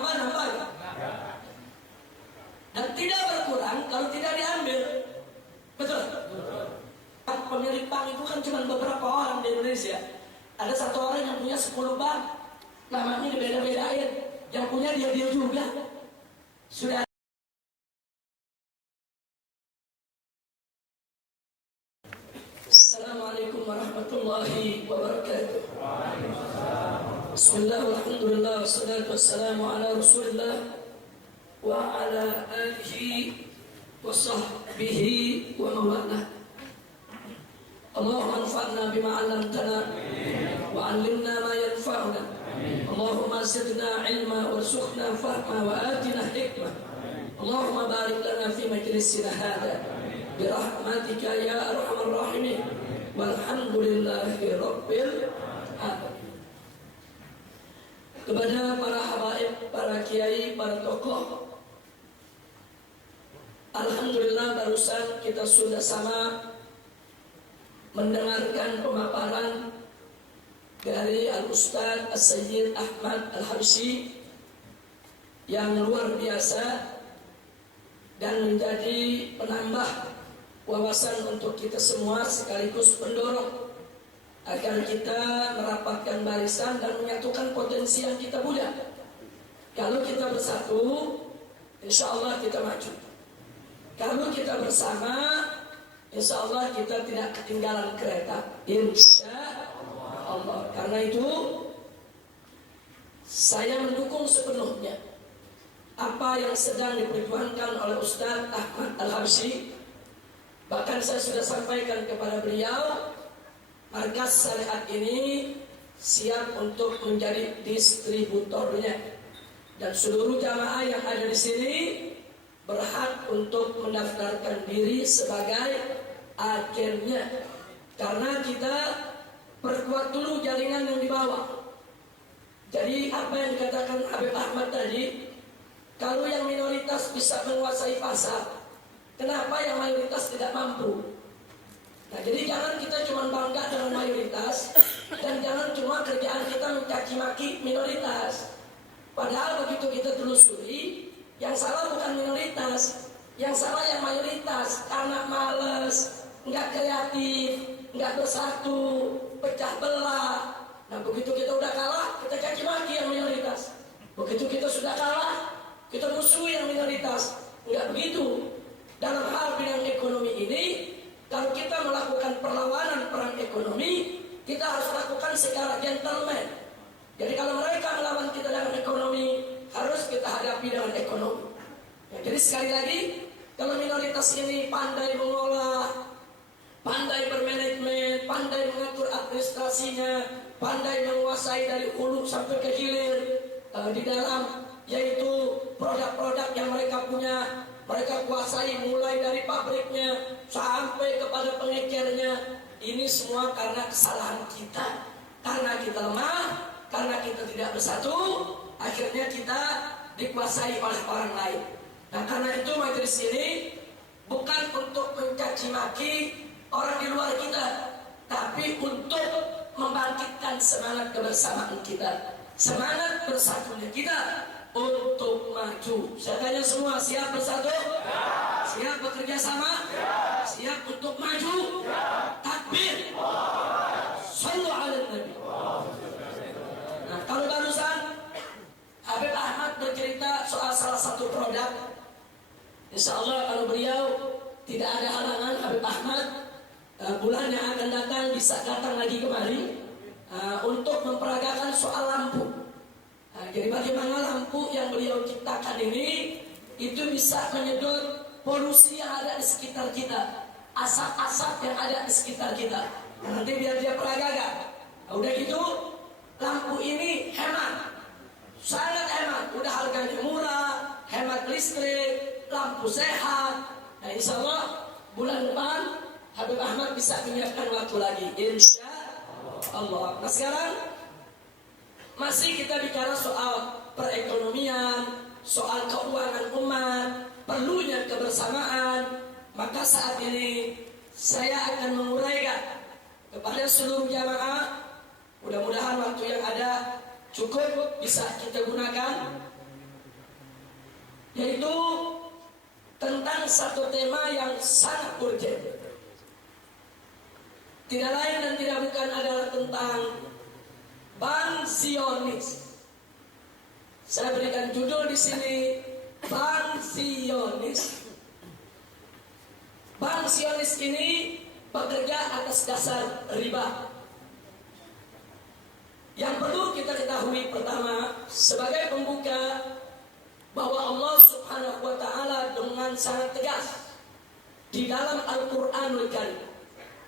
nambah ya? Dan tidak berkurang kalau tidak diambil. Betul? Pemilik bank itu kan cuma beberapa orang di Indonesia. Ada satu orang yang punya 10 bank, namanya dibeda-bedain. Yang punya dia juga. Sudah. Assalamualaikum warahmatullahi wabarakatuh. Bismillah, alhamdulillah, wassalatu wassalamu ala rasulillah wa ala alihi wa sahbihi wa mawalah. Allahumma anfa'na bima 'allamtana wa 'allimna ma yanfa'una. Allahumma zidna 'ilma warzuqna fahma wa atina hikmah. Allahumma barik lana fi majlisina hadha bi rahmatika ya arhamar rahimin. Walhamdulillahi rabbil alamin. Kepada para habaib, para kiai, para tokoh, alhamdulillah barusan kita sudah sama mendengarkan pemaparan dari Al-Ustaz As-Sayyid Ahmad Al-Habsyi yang luar biasa dan menjadi penambah wawasan untuk kita semua sekaligus pendorong agar kita merapatkan barisan dan menyatukan potensi yang kita punya. Kalau kita bersatu, insya Allah kita maju. Kalau kita bersama, insya Allah kita tidak ketinggalan kereta. Insya Allah. Karena itu, saya mendukung sepenuhnya apa yang sedang diperjuangkan oleh Ustaz Ahmad Al-Habsyi. Bahkan saya sudah sampaikan kepada beliau, markas syariat ini siap untuk menjadi distributornya, dan seluruh jamaah yang ada di sini berhak untuk mendaftarkan diri sebagai agennya. Karena kita perkuat dulu jaringan yang dibawa. Jadi apa yang dikatakan Habib Ahmad tadi, kalau yang minoritas bisa menguasai pasar, kenapa yang mayoritas tidak mampu? Nah, jadi jangan kita cuma bangga dengan mayoritas, dan jangan cuma kerjaan kita mencaci maki minoritas. Padahal begitu kita telusuri, yang salah bukan minoritas, yang salah yang mayoritas, karena malas, nggak kreatif, nggak bersatu, pecah belah. Nah, begitu kita udah kalah, kita caci maki yang minoritas. Begitu kita sudah kalah, kita musuhi yang minoritas. Nggak begitu. Dalam hal bidang ekonomi ini, kalau kita melakukan perlawanan perang ekonomi, kita harus lakukan secara gentleman. Jadi kalau mereka melawan kita dengan ekonomi, harus kita hadapi dengan ekonomi. Ya, jadi sekali lagi, kalau minoritas ini pandai mengolah, pandai bermanajemen, pandai mengatur administrasinya, pandai menguasai dari hulu sampai ke hilir di dalam, yaitu produk-produk yang mereka punya, mereka kuasai mulai dari pabriknya sampai kepada pengecernya. Ini semua karena kesalahan kita, karena kita lemah, karena kita tidak bersatu, akhirnya kita dikuasai oleh orang lain. Nah, karena itu majelis ini bukan untuk mencaci maki orang di luar kita, tapi untuk membangkitkan semangat kebersamaan kita, semangat bersatunya kita untuk maju. Saya tanya semua, siap bersatu? Ya. Siap bekerja sama? Ya. Siap untuk maju? Ya. Takbir. Shallu ala Nabi. Nah, kalau barusan Habib Ahmad bercerita soal salah satu produk, insya Allah kalau beliau tidak ada halangan, Habib Ahmad bulan yang akan datang bisa datang lagi kemari untuk memperagakan soal lampu. Jadi bagaimana lampu yang beliau ciptakan ini itu bisa menyedot polusi yang ada di sekitar kita, asap-asap yang ada di sekitar kita. Nanti biar dia peragakan. Nah, udah gitu lampu ini hemat, sangat hemat. Udah harganya murah, hemat listrik, lampu sehat. Nah, insya Allah bulan depan Habib Ahmad bisa menyiapkan waktu lagi, insya Allah. Nah, sekarang masih kita bicara soal perekonomian, soal keuangan umat, perlunya kebersamaan. Maka saat ini saya akan menguraikan kepada seluruh jamaah, mudah-mudahan waktu yang ada cukup bisa kita gunakan yaitu tentang satu tema yang sangat urgen. Tidak lain dan tidak bukan adalah tentang Bank Zionis. Saya berikan judul di sini, Bank Zionis. Bank Zionis ini bekerja atas dasar riba. Yang perlu kita ketahui pertama, sebagai pembuka, bahwa Allah Subhanahu wa Ta'ala dengan sangat tegas di dalam Al-Qur'anul Karim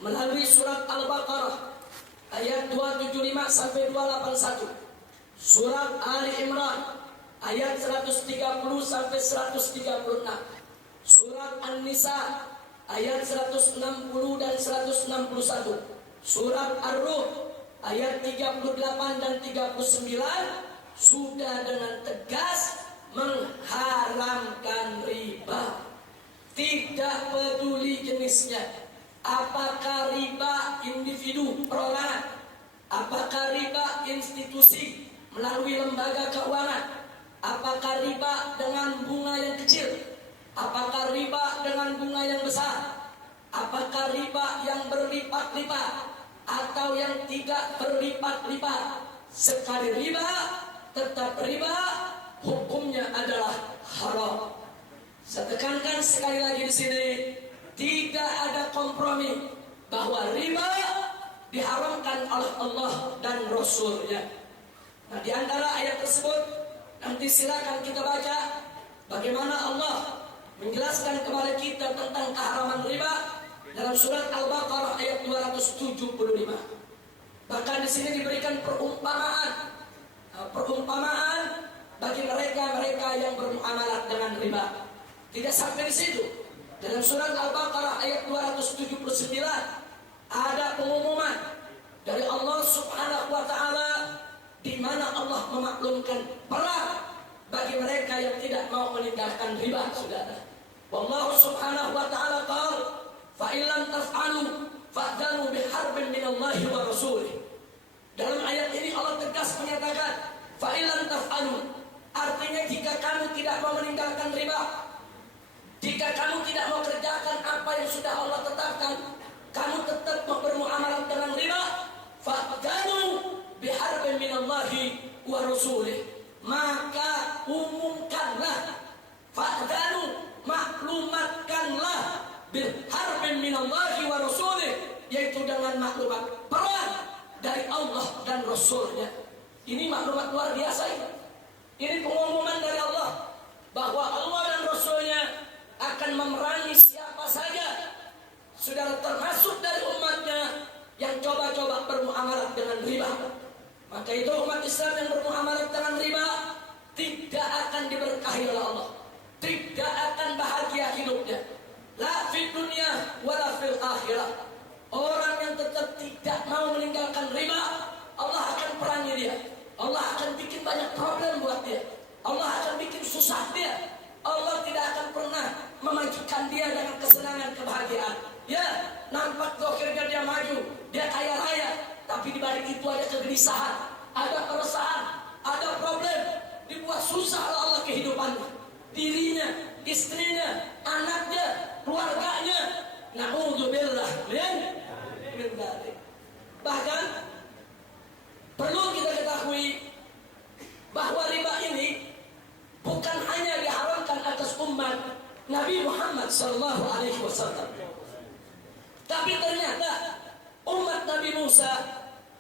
melalui surat Al-Baqarah ayat 275 sampai 281, surat Ali Imran ayat 130 sampai 136, surat An-Nisa ayat 160 dan 161, surat Ar-Rum ayat 38 dan 39 sudah dengan tegas mengharamkan riba. Tidak peduli jenisnya, apakah riba individu perorangan, apakah riba institusi melalui lembaga keuangan, apakah riba dengan bunga yang kecil, apakah riba dengan bunga yang besar, apakah riba yang berlipat-lipat atau yang tidak berlipat-lipat. Sekali riba tetap riba, hukumnya adalah haram. Saya tekankan sekali lagi di sini, tidak ada kompromi bahwa riba diharamkan oleh Allah dan Rasul-Nya. Nah, di antara ayat tersebut nanti silakan kita baca bagaimana Allah menjelaskan kepada kita tentang keharaman riba dalam surat Al-Baqarah ayat 275. Bahkan di sini diberikan perumpamaan bagi mereka yang bermuamalah dengan riba. Tidak sampai di situ. Dalam surat Al-Baqarah ayat 279 ada pengumuman dari Allah Subhanahu wa Ta'ala di mana Allah memaklumkan perang bagi mereka yang tidak mau meninggalkan riba, saudara. Wallahu Subhanahu wa Ta'ala qala fa illam taf'alu fa'danu biharbin minallahi wa rasulih. Dalam ayat ini Allah tegas menyatakan fa illam taf'alu, artinya jika kamu tidak mau meninggalkan riba, jika kamu tidak mau kerjakan apa yang sudah Allah tetapkan, kamu tetap mau bermuamalah dengan riba, fa'danu biharbin minallahi wa rasulih, maka umumkanlah, fa'danu maklumatkanlah biharbin minallahi wa rasulih, yaitu dengan maklumat perang dari Allah dan Rasulnya. Ini maklumat luar biasa ini. Ini pengumuman dari Allah bahwa Allah dan Rasulnya akan memerangi siapa saja, saudara, termasuk dari umatnya yang coba-coba bermuamalah dengan riba. Maka itu umat Islam yang bermuamalah dengan riba tidak akan diberkahi oleh Allah, tidak akan bahagia hidupnya, la fid dunya wala fil akhirah. Orang yang tetap tidak mau meninggalkan riba, Allah akan perangi dia. Allah akan bikin banyak problem buat dia. Allah akan bikin susah dia. Allah tidak akan pernah memajukan dia dengan kesenangan, kebahagiaan. Ya, nampak zahirnya dia maju, dia kaya raya, tapi di balik itu ada kegelisahan, ada keresahan, ada problem. Dibuat susah oleh Allah kehidupannya, dirinya, istrinya, anaknya, keluarganya. Na'udzubillah min dzalik. Bahkan perlu kita ketahui bahwa riba ini bukan hanya diharamkan atas umat Nabi Muhammad SAW, tapi ternyata umat Nabi Musa,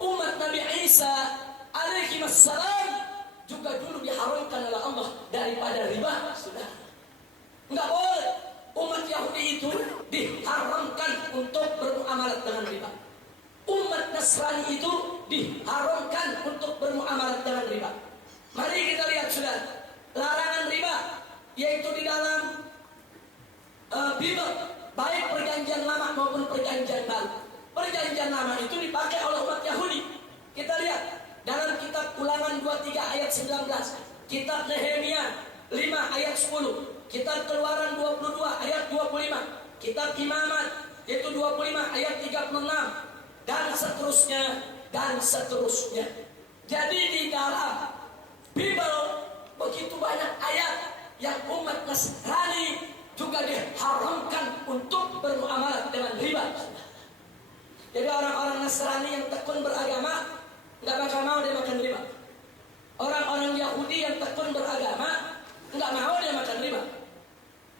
umat Nabi Isa alaihi wassalam juga dulu diharamkan oleh Allah daripada riba, sudah. Enggak boleh umat Yahudi itu diharamkan untuk bermuamalah dengan riba. Umat Nasrani itu diharamkan untuk bermuamalah dengan riba. Mari kita lihat, sudah, larangan riba yaitu di dalam Bible, baik perjanjian lama maupun perjanjian baru. Perjanjian lama itu dipakai oleh umat Yahudi. Kita lihat dalam kitab Ulangan 23 ayat 19, kitab Nehemia 5 ayat 10, kitab Keluaran 22 ayat 25, kitab Imamat yaitu 25 ayat 36, dan seterusnya. Jadi di dalam Bible begitu banyak ayat yang umat Nasrani juga diharamkan untuk bermuamalah dengan riba. Jadi orang-orang Nasrani yang tekun beragama nggak bakal mau dia makan riba. Orang-orang Yahudi yang tekun beragama nggak mau dia makan riba.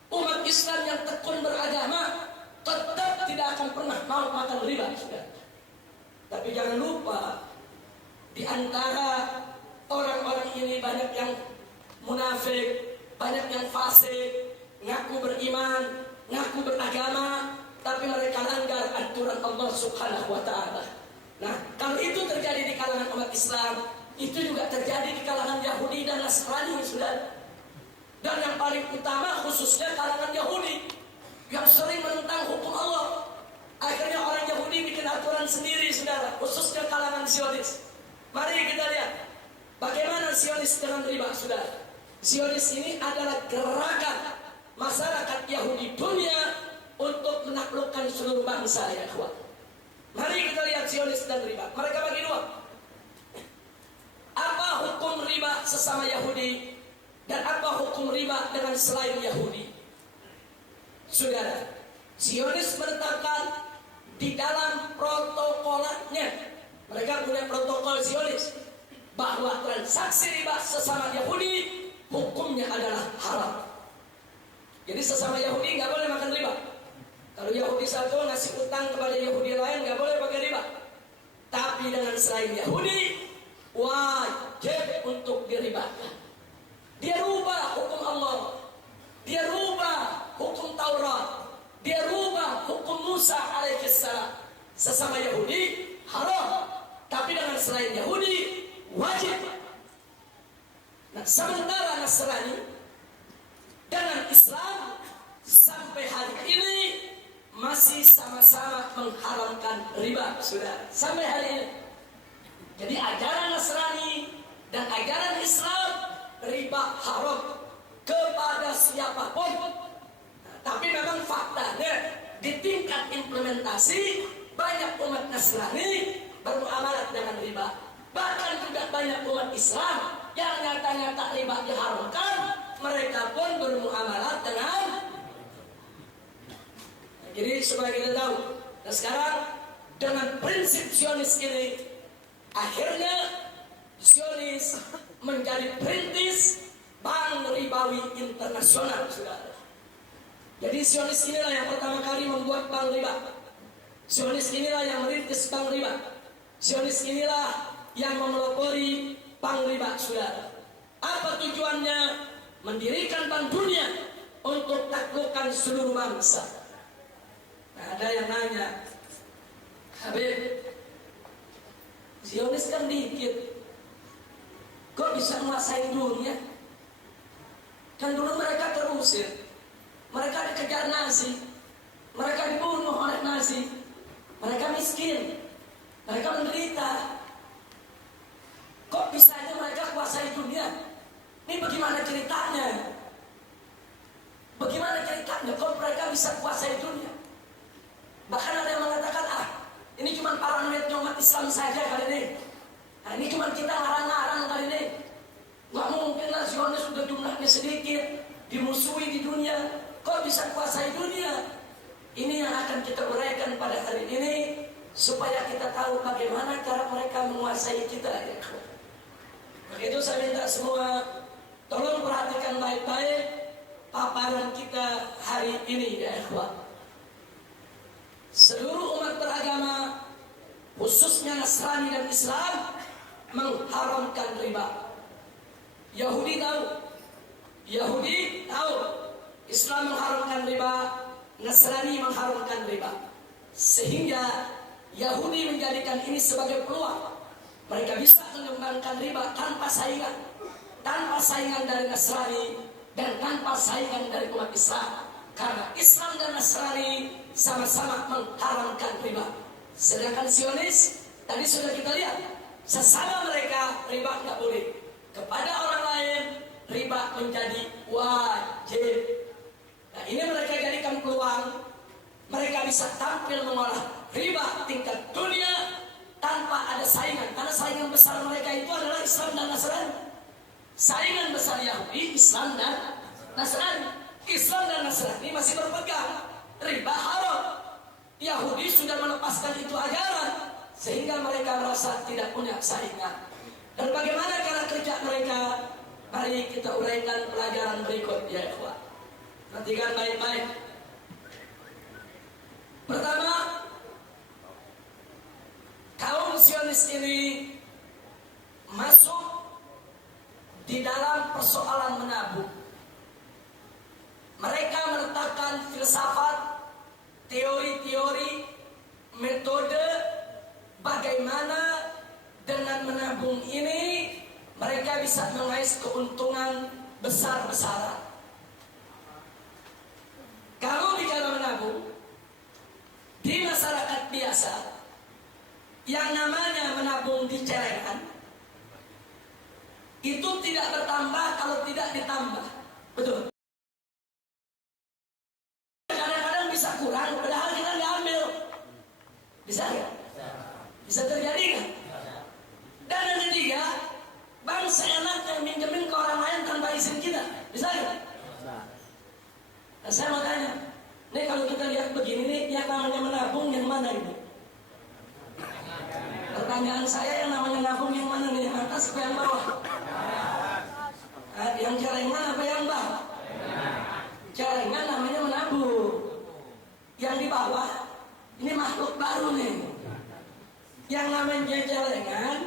Umat Islam yang tekun beragama tetap tidak akan pernah mau makan riba. Tapi jangan lupa, di antara orang-orang ini banyak yang munafik, banyak yang fasik, ngaku beriman, ngaku beragama, tapi mereka langgar aturan Allah Subhanahu wa Ta'ala. Nah, kalau itu terjadi di kalangan umat Islam, itu juga terjadi di kalangan Yahudi dan Nasrani, saudara. Dan yang paling utama khususnya kalangan Yahudi yang sering menentang hukum Allah. Akhirnya orang Yahudi bikin aturan sendiri, saudara, khususnya kalangan Zionis. Mari kita lihat bagaimana Zionis dengan riba, saudara. Zionis ini adalah gerakan masyarakat Yahudi dunia untuk menaklukkan seluruh bangsa, ya kawan. Mari kita lihat Zionis dan riba. Mereka bagi dua. Apa hukum riba sesama Yahudi dan apa hukum riba dengan selain Yahudi? Saudara, Zionis menetapkan di dalam protokolnya, mereka punya protokol Zionis, bahwa transaksi riba sesama Yahudi hukumnya adalah haram. Jadi sesama Yahudi nggak boleh makan riba. Kalau Yahudi satu ngasih utang kepada Yahudi lain nggak boleh pakai riba. Tapi dengan selain Yahudi wajib untuk diribakan. Dia rubah hukum Allah, dia rubah hukum Taurat, dia rubah hukum Musa alaihissalam. Sesama Yahudi haram, tapi dengan selain Yahudi wajib. Nah, sementara Nasrani dengan Islam sampai hari ini masih sama-sama mengharamkan riba, saudara. Sampai hari ini. Jadi ajaran Nasrani dan ajaran Islam, riba haram kepada siapapun. Nah, tapi memang faktanya di tingkat implementasi banyak umat Nasrani bermuamalah dengan riba. Bahkan juga banyak umat Islam yang nyata-nyata riba diharamkan, mereka pun bermuamalah dengan. Jadi supaya kita tahu. Nah sekarang dengan prinsip Zionis ini, akhirnya Zionis menjadi perintis Bank Ribawi Internasional, saudara. Jadi Zionis inilah yang pertama kali membuat bank riba. Zionis inilah yang merintis bank riba. Zionis inilah yang memelopori bank riba, saudara. Apa tujuannya? Mendirikan bank dunia untuk taklukkan seluruh bangsa. Nah, ada yang nanya, Habib, Zionis kan dikit, kok bisa menguasai dunia? Kan dulu mereka terusir, mereka dikejar Nazi, mereka dibunuh oleh Nazi, mereka miskin, mereka menderita. Kok bisa aja mereka kuasai dunia? Ini bagaimana ceritanya? Bagaimana ceritanya? Kok mereka bisa kuasai dunia? Bahkan ada yang mengatakan, ini cuma paranoidnya umat Islam saja kali ini. Nah, ini cuma kita ngarang-ngarang kali ini. Gak mungkin lah Zionis sudah jumlahnya sedikit, dimusuhi di dunia. Kok bisa kuasai dunia? Ini yang akan kita uraikan pada hari ini, supaya kita tahu bagaimana cara mereka menguasai kita. Ya. Begitu saya minta semua, tolong perhatikan baik-baik paparan kita hari ini, ya ikhwan. Seluruh umat beragama, khususnya Nasrani dan Islam, mengharamkan riba. Yahudi tahu, Islam mengharamkan riba, Nasrani mengharamkan riba. Sehingga Yahudi menjadikan ini sebagai peluang. Mereka bisa mengembangkan riba tanpa saingan dari Nasrani dan tanpa saingan dari umat Islam. Karena Islam dan Nasrani sama-sama mengharamkan riba. Sedangkan Zionis, tadi sudah kita lihat, sesama mereka riba nggak boleh. Kepada orang lain, riba menjadi wajib. Nah ini mereka jadikan peluang. Mereka bisa tampil mengolah riba tingkat dunia tanpa ada saingan. Karena saingan besar mereka itu adalah Islam dan Nasrani. Saingan besar Yahudi, Islam dan Nasrani. Islam dan Nasrani masih berpegang riba haram. Yahudi sudah melepaskan itu ajaran sehingga mereka merasa tidak punya saingan. Dan bagaimana cara kerja mereka? Mari kita uraikan pelajaran berikut ya ikhwan. Perhatikan baik-baik. Pertama, kaum Zionis ini masuk di dalam persoalan menabung. Mereka meletakkan filsafat, teori-teori, metode bagaimana dengan menabung ini mereka bisa mengais keuntungan besar-besaran. Kalau bicara menabung di masyarakat biasa, yang namanya menabung di celengan itu tidak bertambah kalau tidak ditambah. Betul. Kadang-kadang bisa kurang, padahal kita nggak ambil. Bisa nggak? Bisa terjadi nggak? Dan yang ketiga, bang seenaknya minjemin ke orang lain tanpa izin kita. Bisa nggak? Nah, saya mau tanya, nih kalau kita lihat begini nih, yang namanya menabung yang mana ini? Pertanyaan saya, yang namanya nabung yang mana nih? Yang atas apa yang bawah? Yang celengan apa yang bawah? Celengan namanya menabung. Yang di bawah, ini makhluk baru nih. Yang namanya celengan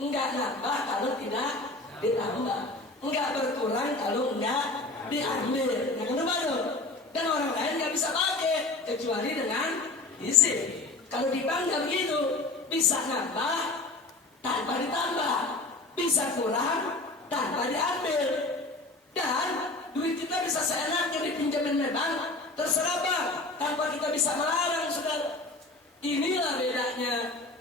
enggak nambah kalau tidak ditambah, enggak berkurang kalau enggak diambil. Yang itu baru. Dan orang lain enggak bisa pakai kecuali dengan izin. Kalau di bank enggak begitu. Bisa nambah tanpa ditambah, bisa kurang tanpa diambil, dan duit kita bisa seenaknya dipinjamin bank, terserah bank, tanpa kita bisa melarang, saudara. Inilah bedanya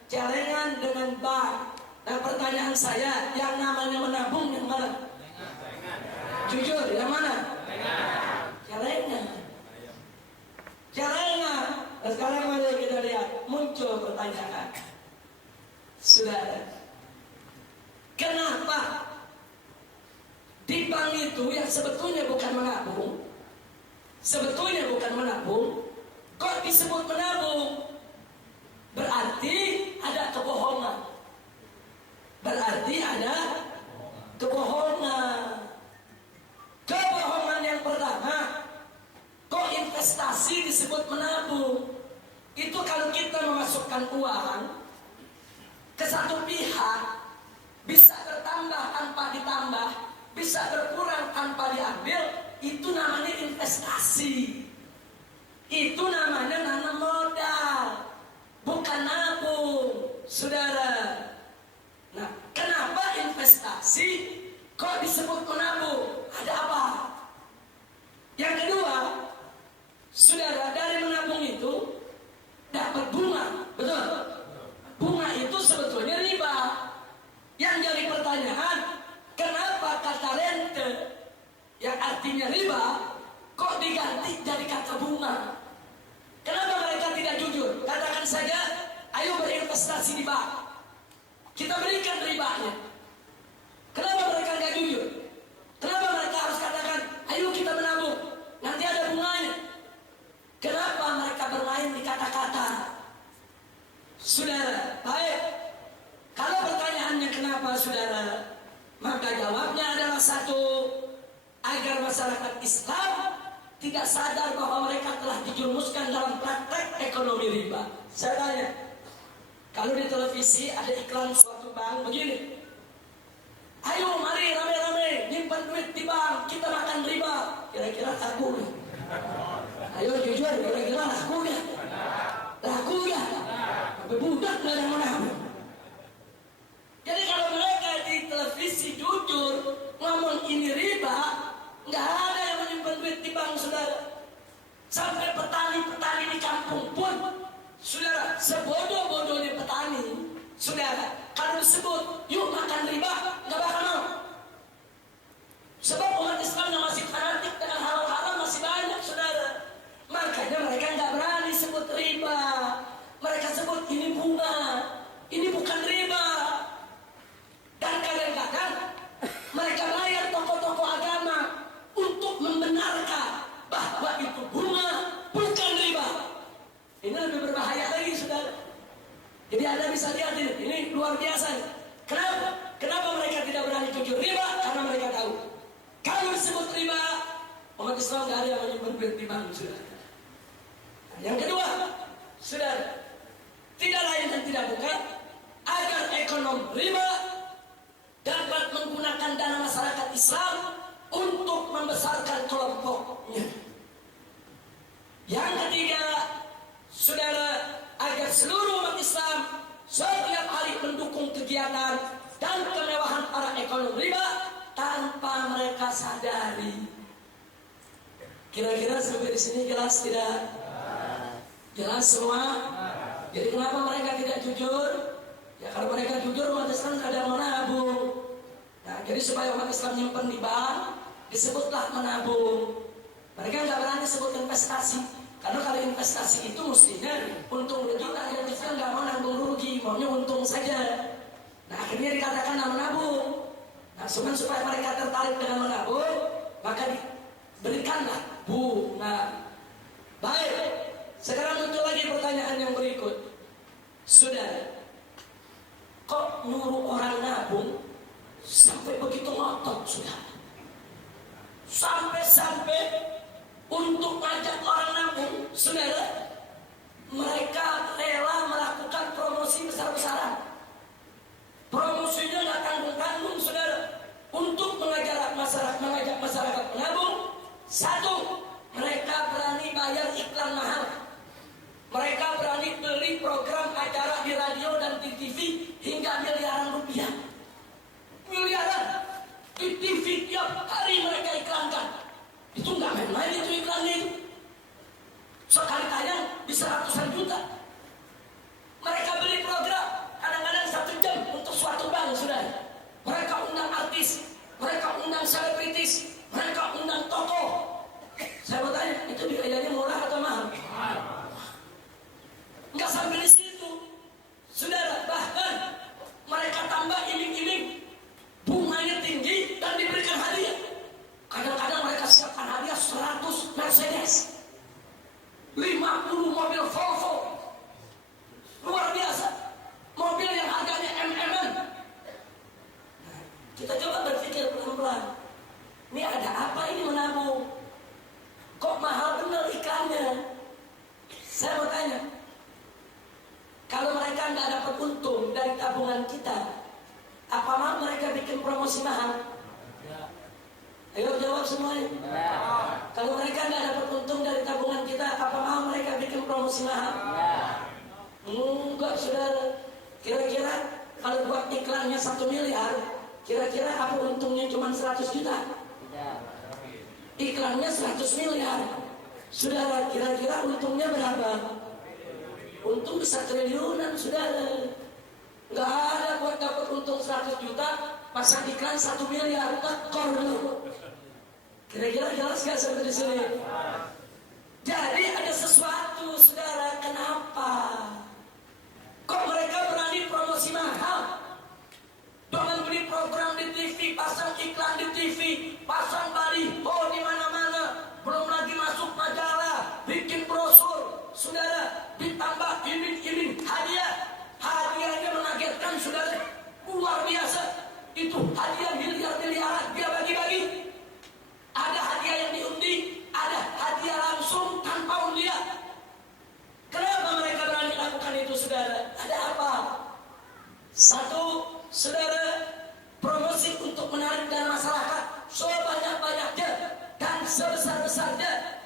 celengan dengan bank. Nah, pertanyaan saya, yang namanya menabung yang mana? Jujur, yang mana? Celengan. Celengan. Nah, sekarang mari kita lihat, muncul pertanyaan. Saudara, kenapa di bank itu yang sebetulnya bukan menabung, kok disebut menabung? Berarti ada kebohongan. Kebohongan yang pertama, kok investasi disebut menabung? Itu kalau kita memasukkan uang ke satu pihak, bisa bertambah tanpa ditambah, bisa berkurang tanpa diambil, itu namanya investasi. Itu namanya nanam modal, bukan nabung, saudara. Nah, kenapa investasi kok disebut menabung? Ada apa? Yang kedua, saudara, dari menabung itu dapat bunga, betul? Bunga itu sebetulnya riba. Yang jadi pertanyaan, kenapa kata rente yang artinya riba kok diganti jadi kata bunga? Kenapa mereka tidak jujur? Katakan saja, ayo berinvestasi di bank, kita berikan ribanya. Kenapa mereka nggak jujur? Kenapa mereka harus katakan, ayo kita menabung, nanti ada bunganya? Kenapa mereka bermain di kata-kata? Saudara, baik. Kalau pertanyaannya kenapa, saudara, maka jawabnya adalah satu, agar masyarakat Islam tidak sadar bahwa mereka telah dijerumuskan dalam praktek ekonomi riba. Saya tanya, kalau di televisi ada iklan suatu bank begini, ayo mari rame-rame nyimpan duit di bank, kita makan riba. Kira-kira laku gak? Ayo jujur, kira-kira laku gak? Laku gak? Sampai budak gak ada yang menabung. Jadi kalau mereka di televisi jujur ngomong ini riba, nggak ada yang menyimpan duit di bank, saudara. Sampai petani-petani di kampung pun, saudara, sebodoh-bodohnya petani, saudara, kalau disebut yuk makan riba, nggak bakal mau. Sebab umat Islam yang masih fanatik dengan hal-hal masih banyak, saudara. Makanya mereka nggak berani sebut riba. Mereka sebut ini bunga, berhenti bangun, saudara. Nah, yang kedua, saudara, tidak lain dan tidak bukan agar ekonomi riba dapat menggunakan dana masyarakat Islam untuk membesarkan kelompoknya. Yang ketiga, saudara, agar seluruh umat Islam setiap hari mendukung kegiatan dan kemewahan para ekonom riba tanpa mereka sadari. Kira-kira sampai di sini jelas tidak? Jelas semua? Jadi kenapa mereka tidak jujur? Ya kalau mereka jujur, umat Islam kadang menabung. Nah, jadi supaya umat Islam nyimpen di bank, disebutlah menabung. Mereka nggak berani sebut investasi, karena kalau investasi itu mestinya untung berjuta, yang kecil nggak mau nanggung rugi, maunya untung saja. Nah, akhirnya dikatakan menabung. Nah, supaya mereka tertarik dengan menabung, maka diberikanlah bunga. Baik, sekarang muncul lagi pertanyaan yang berikut. Sudah, kok nyuruh orang nabung sampai begitu ngotot, sudah? Sampai untuk ngajak orang nabung, saudara, mereka rela melakukan promosi besar-besaran. Promosinya nggak tanggung-tanggung, saudara, untuk mengajak masyarakat menabung. Satu, mereka berani bayar iklan mahal. Mereka berani beli program acara di radio dan di TV hingga miliaran rupiah. Miliaran di TV tiap hari mereka iklankan. Itu nggak main-main itu iklannya itu. Sekali tayang bisa ratusan juta. Mereka beli program kadang-kadang 1 jam untuk suatu bank, sudah. Mereka undang artis, mereka undang selebritis, mereka undang tokoh. Saya mau tanya, itu biayanya murah atau mahal? Nggak sampai di situ, saudara. Bahkan mereka tambah iming-iming, bunganya tinggi dan diberikan hadiah. Kadang-kadang mereka siapkan hadiah 100 Mercedes, 50 mobil Volvo, luar biasa, mobil yang harganya MM-an. Kita coba berpikir pelan-pelan, ini ada apa ini menabung? Kok mahal benar iklannya? Saya mau tanya, kalau mereka nggak dapat untung dari tabungan kita, apa mau mereka bikin promosi mahal? Ayo jawab semuanya. Kalau mereka nggak dapat untung dari tabungan kita, apa mau mereka bikin promosi mahal? Enggak, saudara. Kira-kira kalau buat iklannya 1 miliar, kira-kira apa untungnya cuma 100 juta? Iklannya 100 miliar. Saudara, kira-kira untungnya berapa? Untung bisa triliunan, saudara. Nggak ada buat dapat untung 100 juta, pasang iklan 1 miliar, tekor dulu. Kira-kira jelas gak sampai di sini? Jadi ada sesuatu, saudara. Kenapa? Kok mereka berani promosi mahal? Dengan beli program di TV, pasang iklan di TV, pasang baliho di mana-mana, belum lagi masuk majalah, bikin brosur, saudara, ditambah iming-iming hadiah. Hadiahnya mengagetkan, saudara, luar biasa. Itu hadiah miliar-miliaran dia bagi-bagi. Ada hadiah yang diundi, ada hadiah langsung tanpa undian. Kenapa mereka berani lakukan itu, saudara? Ada apa? Satu, saudara, promosi untuk menarik dana masyarakat sebanyak-banyaknya dan sebesar-besarnya.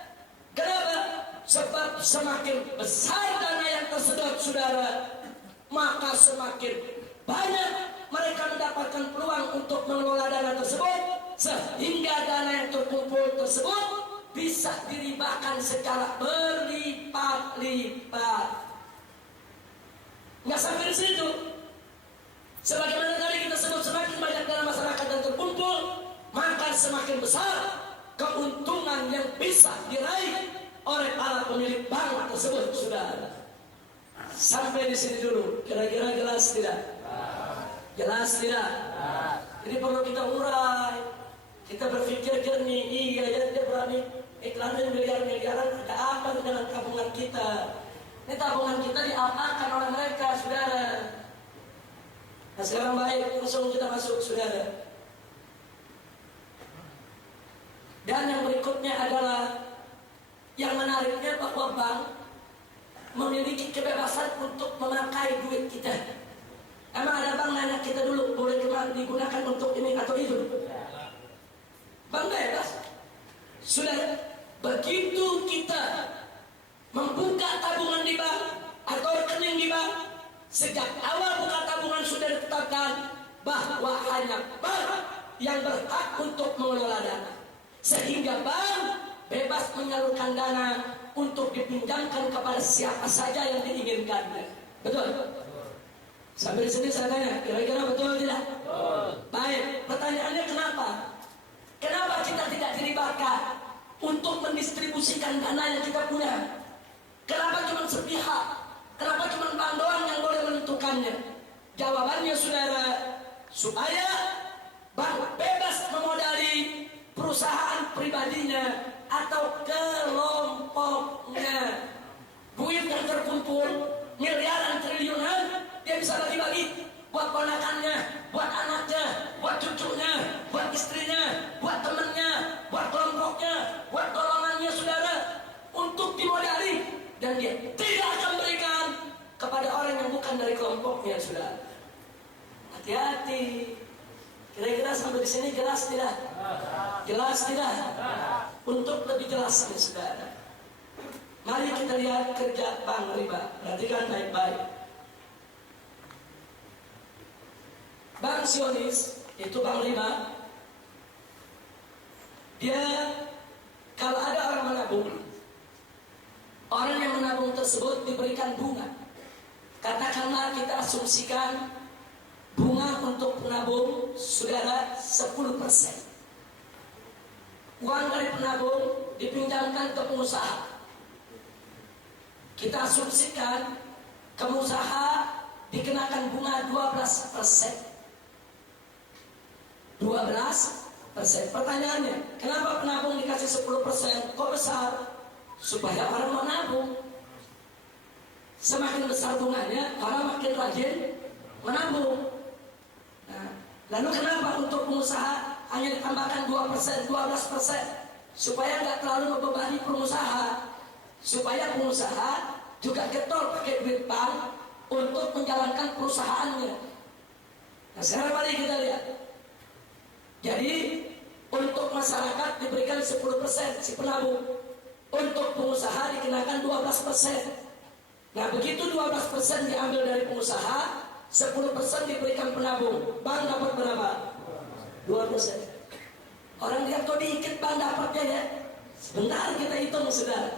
Kenapa? Sebab semakin besar dana yang tersedot, saudara, maka semakin banyak mereka mendapatkan peluang untuk mengelola dana tersebut, sehingga dana yang terkumpul tersebut bisa diribakan secara berlipat-lipat. Nggak sampai di situ. Sebagaimana tadi kita sebut, semakin banyak dana masyarakat yang terkumpul, maka semakin besar keuntungan yang bisa diraih oleh para pemilik bank tersebut, saudara. Sampai di sini dulu. Kira-kira jelas tidak? Jelas tidak? Jadi perlu kita urai. Kita berpikir jernih. Iya ya, dia berani iklanin miliar-miliaran. Ada apa dengan tabungan kita? Ini tabungan kita diapakan oleh mereka, saudara. Nah sekarang baik, langsung kita masuk, saudara. Dan yang berikutnya adalah Yang menariknya bahwa bank memiliki kebebasan untuk memakai duit kita. Emang ada bank nanya kita dulu boleh digunakan untuk ini atau itu? Bank bebas. Sudah begitu kita membuka tabungan di bank atau rekening di bank, sejak awal buka tabungan sudah ditetapkan bahwa hanya bank yang berhak untuk mengelola dana, sehingga bank bebas menyalurkan dana untuk dipinjamkan kepada siapa saja yang diinginkannya. Betul? Sampai di sini saya tanya, kira-kira betul tidak? Baik, pertanyaannya kenapa? Kenapa kita tidak dilibatkan untuk mendistribusikan dana yang kita punya? Kenapa cuma sepihak? Kenapa cuma bank doang yang boleh menentukannya? Jawabannya saudara, supaya bank bebas memodali perusahaan pribadinya atau kelompoknya. Duit yang terkumpul miliaran triliunan, dia bisa bagi-bagi buat ponakannya, buat anaknya, buat cucunya, buat istrinya, buat temannya, buat kelompoknya, buat golongannya saudara, untuk dimodali, dan dia tidak akan berikan kepada orang yang bukan dari kelompoknya saudara. Hati-hati. Kira-kira sampai di sini jelas tidak? Jelas tidak? Untuk lebih jelasnya saudara, mari kita lihat kerja bank riba. Perhatikan baik-baik. Bank Sionis itu bank riba. Dia kalau ada orang menabung, orang yang menabung tersebut diberikan bunga. Katakanlah kita asumsikan bunga untuk penabung saudara 10%. Uang dari penabung dipinjamkan ke pengusaha. Kita asumsikan ke pengusaha dikenakan bunga 12%. 12%. Pertanyaannya, kenapa penabung dikasih 10%? Kok besar? Supaya orang mau nabung. Semakin besar bunganya, orang makin rajin menabung. Nah, lalu kenapa untuk pengusaha hanya ditambahkan 2%, 12%? Supaya nggak terlalu membebani pengusaha. Supaya pengusaha juga getol pakai duit bank untuk menjalankan perusahaannya. Nah, sekarang mari kita lihat. Jadi untuk masyarakat diberikan 10% si penabung, untuk pengusaha dikenakan 12%. Nah begitu 12% diambil dari pengusaha, 10% diberikan penabung. Bank dapat berapa? 2%. Orang lihat kok dikit bank dapatnya ya. Sebentar kita hitung saudara.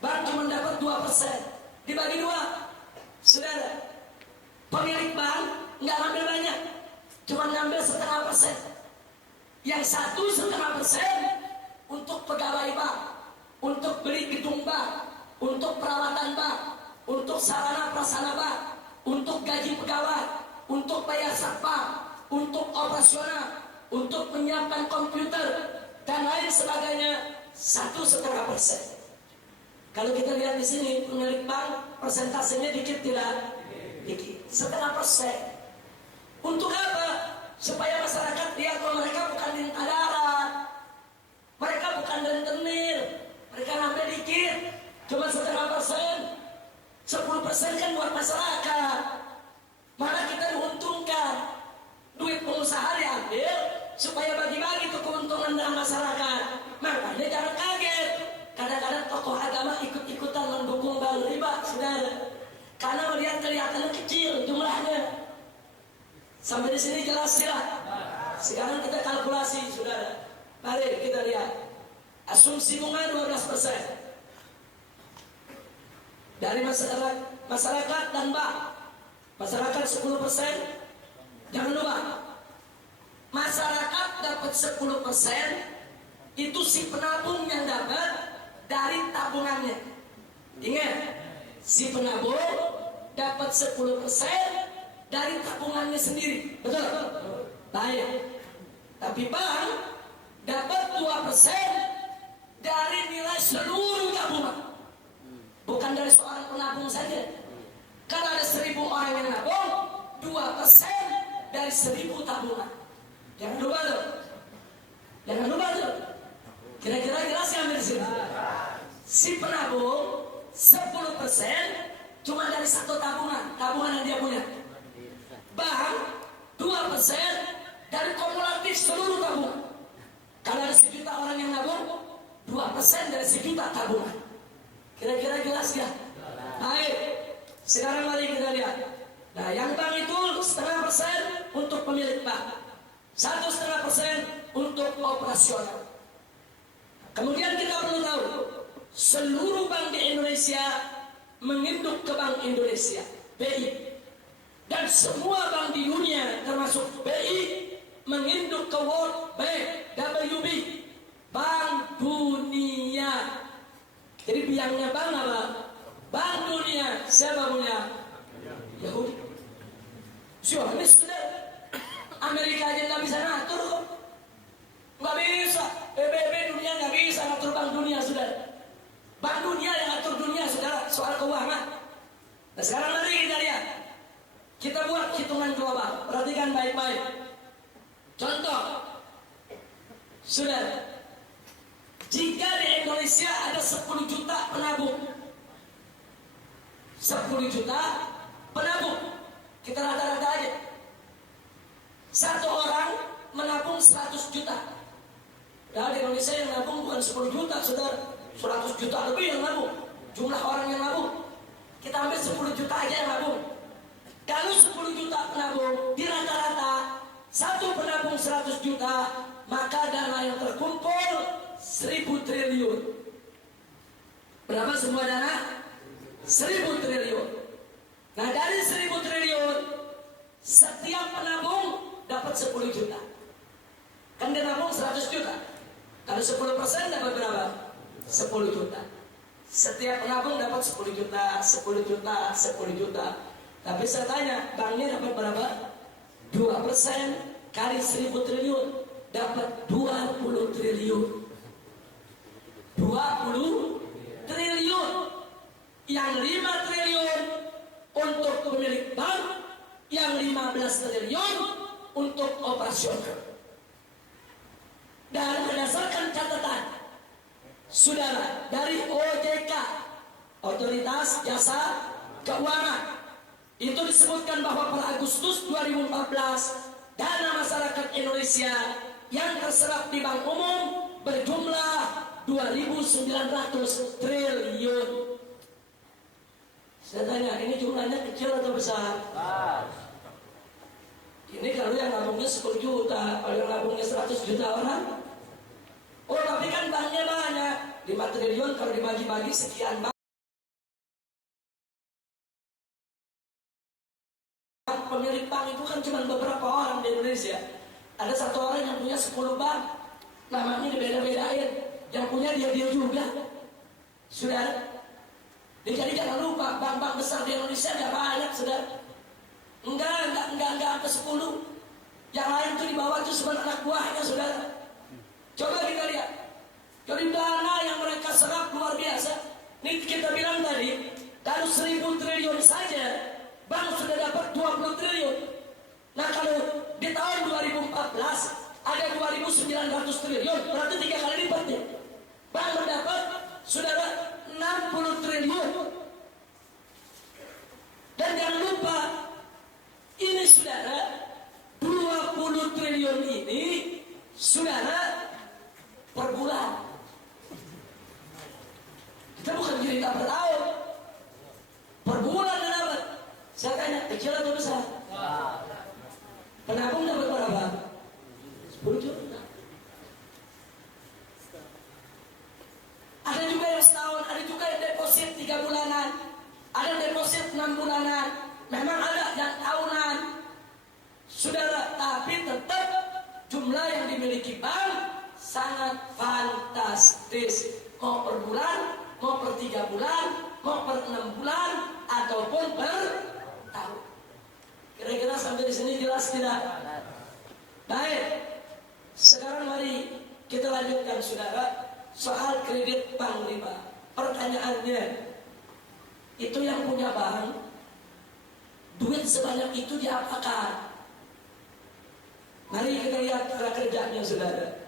Bank cuma dapat 2%, dibagi 2. Saudara, pemilik bank nggak ngambil banyak, cuma ngambil 0,5%. Yang 1,5% untuk pegawai bank, untuk beli gedung bank, untuk perawatan bank, untuk sarana prasarana bank, untuk gaji pegawai, untuk bayar satpam, untuk operasional, untuk menyiapkan komputer dan lain sebagainya 1,5%. Kalau kita lihat di sini pemilik bank persentasenya dikit tidak? Dikit, 0,5%. Untuk apa? Supaya masyarakat lihat bahwa mereka bukan lintah darat, mereka bukan rentenir, mereka ngambil dikit, cuma 0,5%. 10% kan buat masyarakat. Mana kita diuntungkan, duit pengusaha diambil supaya bagi-bagi itu keuntungan dalam masyarakat. Makanya jangan kaget, kadang-kadang tokoh agama ikut-ikutan mendukung bank riba, saudara, karena melihat kelihatannya kecil jumlahnya. Sampai di sini jelas tidak? Sekarang kita kalkulasi, saudara. Mari kita lihat. Asumsi bunga 12% dari masyarakat dan bank. Masyarakat 10%. Jangan lupa, masyarakat dapat 10%, itu si penabung yang dapat dari tabungannya. Ingat, si penabung dapat 10% dari tabungannya sendiri, betul? Baik. Tapi bank dapat 2% dari nilai seluruh tabungan, bukan dari seorang penabung saja. Kalau ada 1.000 orang yang nabung, 2% dari 1.000 tabungan. Jangan lupa tuh. Jangan lupa tuh. Kira-kira jelas yang dari sini. si penabung 10% cuma dari satu tabungan yang dia punya. Bank 2% dari kumulatif seluruh tabungan. Kalau ada 1 juta orang yang nabung, 2% dari 1 juta tabungan. Kira-kira jelas ya? Baik, sekarang mari kita lihat. Nah, yang bank itu 0,5% untuk pemilik bank, 1,5% untuk operasional. Kemudian kita perlu tahu, seluruh bank di Indonesia menginduk ke Bank Indonesia, BI. Dan semua bank di dunia termasuk BI menginduk ke World Bank, WB, Bank Dunia. Jadi biangnya bank apa? Bank Dunia. Siapa punya? Yahudi. Zionis sudah. Amerika aja nggak bisa ngatur kok. Nggak bisa. PBB dunia nggak bisa ngatur Bank Dunia, sudah. Bank Dunia yang ngatur dunia, saudara, soal keuangan. Nah, sekarang mari kita lihat. Kita buat hitungan global. Perhatikan baik-baik. Contoh, saudara, jika di Indonesia ada 10 juta penabung, 10 juta penabung, kita rata-rata aja. Satu orang menabung 100 juta. Nah, di Indonesia yang nabung bukan 10 juta, saudara, 100 juta lebih yang nabung. Jumlah orang yang nabung, kita ambil 10 juta aja yang nabung. Kalau 10 juta penabung, di rata-rata satu penabung 100 juta, maka dana yang terkumpul 1.000 triliun. Berapa semua dana? 1.000 triliun. Nah, dari 1.000 triliun, setiap penabung dapat 10 juta. Kan dia nabung 100 juta. Kalau 10% dapat berapa? 10 juta. Setiap penabung dapat 10 juta, 10 juta, 10 juta. Tapi saya tanya, banknya dapat berapa? 2% kali 1.000 triliun dapat 20 triliun. 20 triliun. Yang 5 triliun untuk pemilik bank, yang 15 triliun untuk operasional. Dan berdasarkan catatan saudara dari OJK, Otoritas Jasa Keuangan, itu disebutkan bahwa pada Agustus 2014 dana masyarakat Indonesia yang terserap di bank umum berjumlah 2.900 triliun. Saya tanya, ini jumlahnya kecil atau besar? Ini kalau yang nabungnya 10 juta, kalau yang nabungnya 100 juta orang. Oh, tapi kan banknya banyak, 5 triliun kalau dibagi-bagi sekian bank. Pemilik bank itu kan cuma beberapa orang di Indonesia. Ada satu orang yang punya 10 bank, namanya dibeda-bedain. Yang punya dia juga. Sudah. Jadi jangan lupa, bank-bank besar di Indonesia ada banyak, saudara. Enggak sampai 10. Yang lain itu di bawah itu cuma anak buahnya, saudara. Coba kita lihat. Jadi dana yang mereka serap luar biasa. Ini kita bilang tadi, kalau 1.000 triliun saja, bank sudah dapat 20 triliun. Nah, kalau di tahun 2014 ada 2.900 triliun, berarti 3 kali lipatnya. Bank mendapat, saudara, 60 triliun. Dan jangan lupa, ini saudara, 20 triliun ini, saudara, per bulan. Kita bukan cerita per tahun, per bulan dapat. Saya tanya, kecil atau besar? Penabung dapat berapa? 10 juta. Ada juga yang setahun, ada juga yang deposit 3 bulanan, ada yang deposit 6 bulanan, memang ada yang tahunan. Saudara, tapi tetap jumlah yang dimiliki bank sangat fantastis. Mau per bulan, mau per 3 bulan, mau per 6 bulan, ataupun per tahun. Kira-kira sampai di sini jelas tidak? Baik, sekarang mari kita lanjutkan, saudara, soal kredit bank riba. Pertanyaannya, itu yang punya bank, duit sebanyak itu diapakan? Mari kita lihat cara kerjanya, saudara.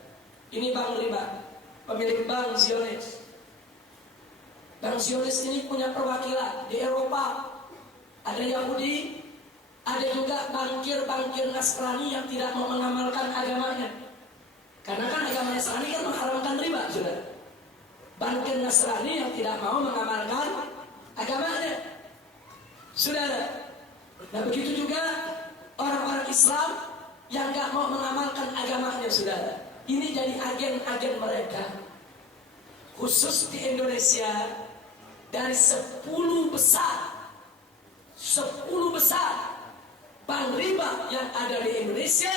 Ini bank riba, pemilik bank Zionis. Bang Zionis ini punya perwakilan di Eropa. Ada Yahudi, ada juga bankir-bankir Nasrani yang tidak mau mengamalkan agamanya. Karena kan agama Nasrani kan mengharamkan riba, saudara. Bankir Nasrani yang tidak mau mengamalkan agamanya, saudara. Nah begitu juga orang-orang Islam yang gak mau mengamalkan agamanya, saudara. Ini jadi agen-agen mereka. Khusus di Indonesia, dari 10 besar bank riba yang ada di Indonesia,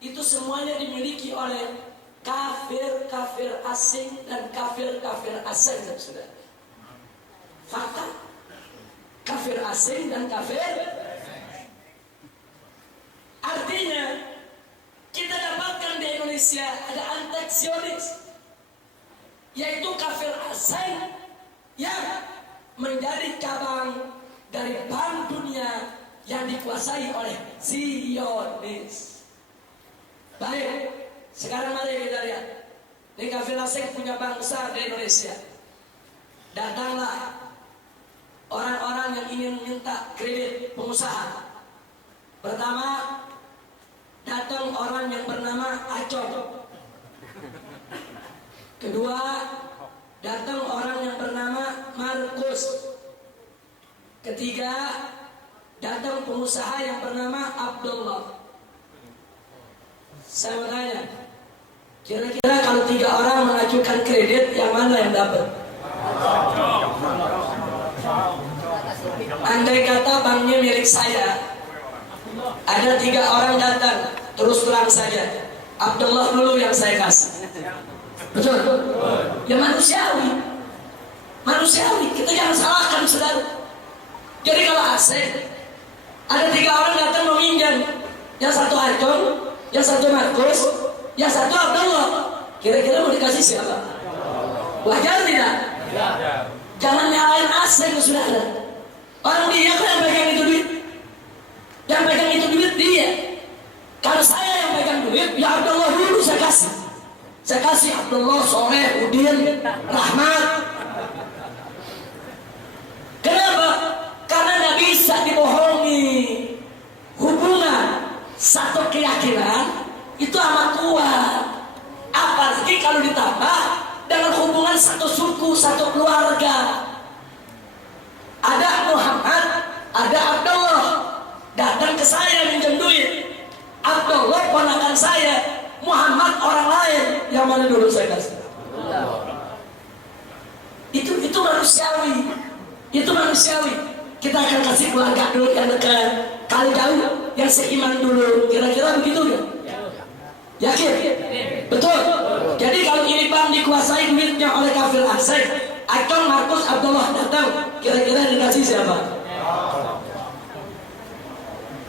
itu semuanya dimiliki oleh kafir-kafir asing dan kafir-kafir asing, saudara. Fakta, kafir asing dan kafir. Artinya kita dapatkan di Indonesia ada antek-Zionis, yaitu kafir asing yang menjadi cabang dari bank dunia yang dikuasai oleh Zionis. Baik, sekarang mari kita lihat. Ini kafir asing punya bank besar di Indonesia. Datanglah orang-orang yang ingin minta kredit pengusaha. Pertama, datang orang yang bernama Acong. Kedua, datang orang yang bernama Markus. Ketiga, datang pengusaha yang bernama Abdullah. Saya mau tanya, kira-kira kalau 3 orang mengajukan kredit, yang mana yang dapat? Andai kata banknya milik saya, ada 3 orang datang, terus terang saja, Abdullah dulu yang saya kasih. Betul? Ya manusiawi. Kita jangan salahkan, saudara. Jadi kalau asing, ada 3 orang datang meminjam, yang satu Acong, yang satu Markus, yang satu Abdullah. Kira-kira mau dikasih siapa? Wajar tidak? Jangan nyalain asing, saudara. Orang dia kan yang pegang itu duit. Yang pegang itu duit dia. Kalau saya yang pegang duit, ya Abdullah dulu saya kasih. Saya kasih Abdullah, Soleh, Udin, Rahmat. Kenapa? Karena tidak bisa dibohongi. Hubungan satu keyakinan itu amat kuat. Apalagi kalau ditambah dengan hubungan satu suku, satu keluarga. Ada Muhammad, ada Abdullah. Datang ke saya minjem duit. Abdullah ponakan saya, Muhammad orang lain. Yang mana dulu saya kasih? Itu manusiawi. Itu manusiawi. Kita akan kasih keluarga dulu yang dekat, kali jauh yang seiman dulu. Kira-kira begitu ya? Yakin? Betul. Jadi kalau ini bank dikuasai duitnya oleh kafir asing, Acong, Markus, Abdullah datang, kira-kira dikasih siapa?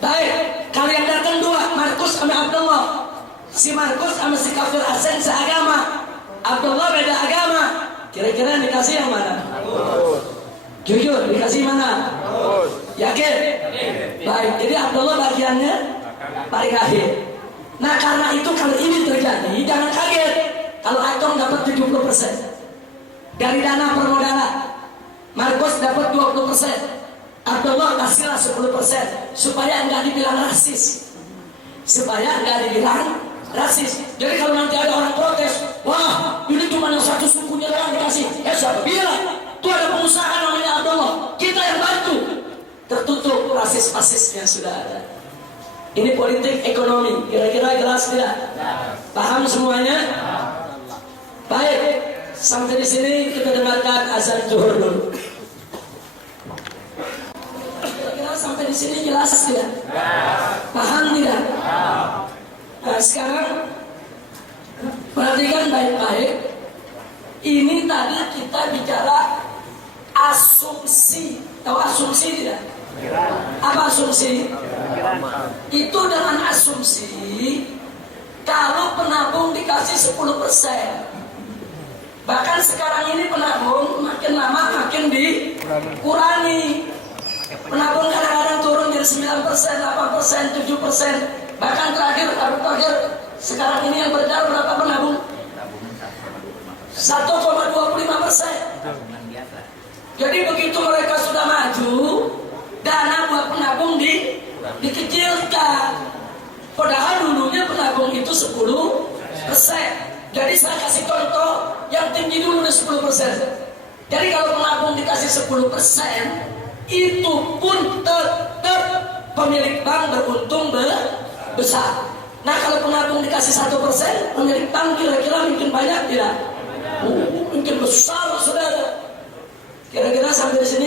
Baik, kalau yang datang 2, Markus sama Abdullah. Si Markus sama si kafir asing seagama, Abdullah beda agama. Kira-kira dikasih yang mana? Jujur, dikasih mana? Yakin? Baik, jadi Abdullah bagiannya paling akhir. Nah karena itu kalau ini terjadi, jangan kaget kalau Acong dapat 70% dari dana permodalan, Markus dapat 20%, Abdullah kasihlah 10% supaya enggak dibilang rasis. Jadi kalau nanti ada orang protes, wah ini cuma yang satu sukunya doang dikasih. Siapa bilang? Itu ada pengusaha namanya Abdullah, kita yang bantu. Tertutup rasis-rasisnya sudah ada. Ini politik ekonomi, kira-kira jelas tidak? Paham semuanya? Baik, sampai di sini kita dengarkan azan zuhur dulu. Kira-kira sampai di sini jelas tidak? Paham tidak? Nah sekarang perhatikan baik-baik. Ini tadi kita bicara asumsi. Tahu asumsi tidak? Apa asumsi? Itu dengan asumsi kalau penabung dikasih 10%. Bahkan sekarang ini penabung makin lama makin dikurangi. Penabung kadang-kadang turun dari 9%, 8%, 7%. Bahkan terakhir sekarang ini yang beredar berapa penabung? 1,25%. Jadi begitu mereka sudah maju, dana buat penabung dikecilkan. Padahal dulunya penabung itu 10%. Jadi saya kasih contoh yang tinggi dulu nih 10%. Jadi kalau penabung dikasih 10%, itu pun tetap pemilik bank beruntung besar. Nah kalau penabung dikasih 1%, pemilik bank kira-kira mungkin banyak tidak? Mungkin besar, saudara. Kira-kira sampai di sini.